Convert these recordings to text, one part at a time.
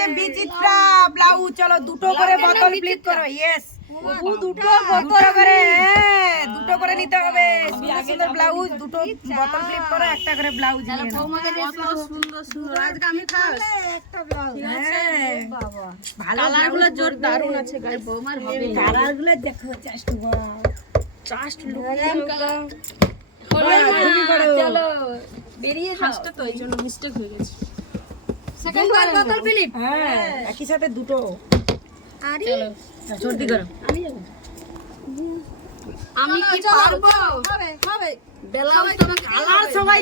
নিয়েছে বিচিত্রা ব্লাউজ। চলো দুটো করে বোতল ফ্লিপ করো। ইয়েস দুটো করে নিতে হবে। সুন্দর সুন্দর ব্লাউজ, দুটো বোতল ফ্লিপ করো, একটা করে ব্লাউজ নিয়ে নাও। সুন্দর সুন্দর আজকে আমি খাস একটা ব্লাউজ। হ্যাঁ ভালো কালারগুলো জোর দারুণ আছে গাইস। বৌমার হবে কালারগুলো দেখো, just wow. Just looking colour. চলো বেরিয়ে ফার্স্টে তো এইজন্য মিস্টেক হয়ে গেছে। সেকেন্ড বার বোতল ফ্লিপ। হ্যাঁ একই সাথে দুটো। চলো জলদি করো। আমি কি পারবো? হবে ব্লাউজ তোমাকে কালার সবাই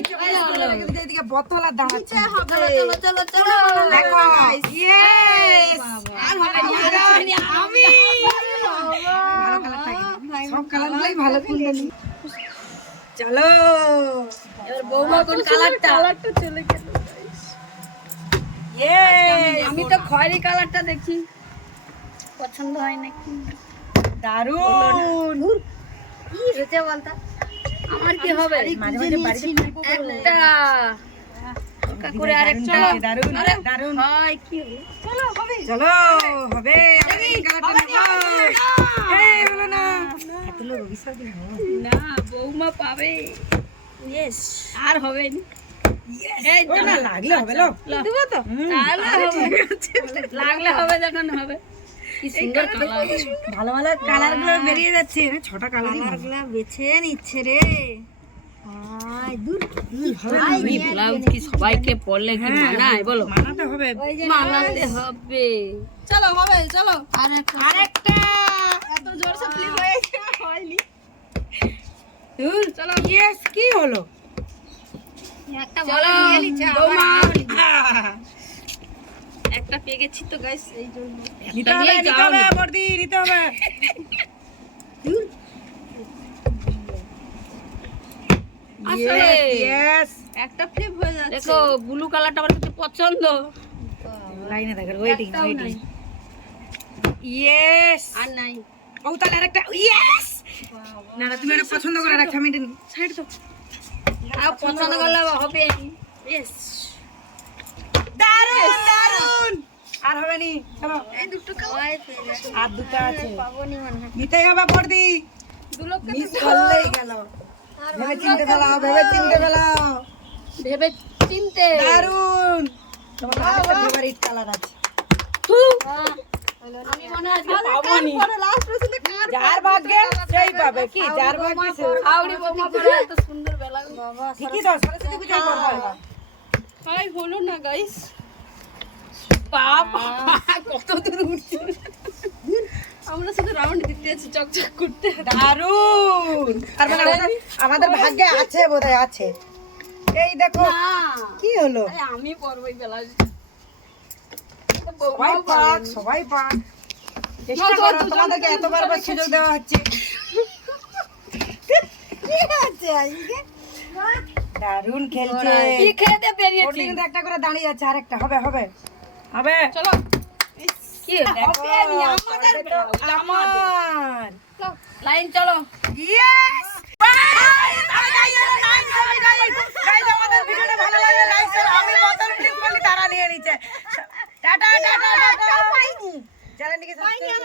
এদিকে বোতল আর দাঁড়াচ্ছে। চলো চলো চলো দেখো ইয়েস। আর হবে না আমি ভালো কালারটা সব কালারগুলোই ভালো কিনতে। চলো এবার বৌমা কোন কালারটা চলে গেল। ইয়েস আমি তো খয়েরি কালারটা দেখি পছন্দ হয় নাকি। দারুন। কি হয়েছে বলতা? আমার কি হবে? মাঝে মাঝে বাড়িতে একটা হালকা করে আরেকটা দারুন দারুন। হয় কি হলো? চলো হবে আমি কালারটা নেব। এই বলো না এতলো রবিসা দিন। না বৌমা পাবে। ইয়েস আর হবে না। এই তো না লাগলে হবে লো। দেবো তো? তাহলে হবে। লাগলে হবে যখন হবে। কি সুন্দর কালার। ভালো ভালো কালারগুলো বেরিয়ে যাচ্ছে। ছটা কালারগুলো বেছে নিচ্ছে রে। আয় দূর এই ব্লাউজ কি সবাইকে পরলে কি মানায় বলো? মানাতে হবে। মানাতে হবে। চলো হবে চলো। আরেকটা এত জোরসে ফ্লিপ হয়ে হয়নি। দূর চলো। ইয়েস কি হলো? একটা চলো বৌমা। একটা পেয়ে গেছি তো গাইস এই জন্য। নিতে হবে বর্দি নিতে হবে। আসলে ইয়েস একটা ফ্লিপ হয়ে যাচ্ছে। দেখো ব্লু কালারটা আমার খুব পছন্দ। লাইনে থাকার ওয়েটিং ইয়েস আর নাই। ও তাহলে আরেকটা ইয়েস। না না তুমি এটা পছন্দ করে রাখো। আমি সাইড তো আর পছন্দ করলে হবে। ইয়েস দারুন দারুন। আর হবে নি। চলো এই দুটো কালাই পেয়ে গেছে। আর দুটো আছে পাবনি মনে হয়। নিতেই হবে বর্দি। দুলোকে মিস করলেই গেল। ভেবে চিনতে ফেলাও ভেবে চিনতে। দারুন। তোমার ফেভারিট কালার আছে। আমি মনে হয় পাবনি। যার ভাগ্যে সেই পাবে কি যার ভাগ্যে সে। হাওড়ি বৌমা পরে এত সুন্দর বেলা। ঠিকই তো সরস্বতী পূজায় পড়বা। হাই হলো না গাইস। বাবা কত দূর উঠছে। আমরা শুধু রাউন্ড দিতে আছি চকচক করতে। দারুন। আর মানে আমাদের ভাগ্যে আছে বোধহয় আছে। এই দেখো না কি হলো। আরে আমি পরবই বেলা। সবাই পাক চেষ্টা করো। তোমাদেরকে এতবার সুযোগ দেওয়া হচ্ছে। দারুন খেলছে। কি খেতে বেরিয়েছি। ওটি কিন্তু একটা করে দাঁড়িয়ে যাচ্ছে। আরেকটা হবে হবে হবে। চলো কি হবে নি, আমাদের আমার লাইন চলো। ইয়েস আমাদের ভিডিওটা ভালো লাগলে লাইক করো। আমি বোতল ফ্লিপ করলি তারা নিয়ে নিচ্ছে। Tata tata tata. চ্যানেলটিকে সাবস্ক্রাইব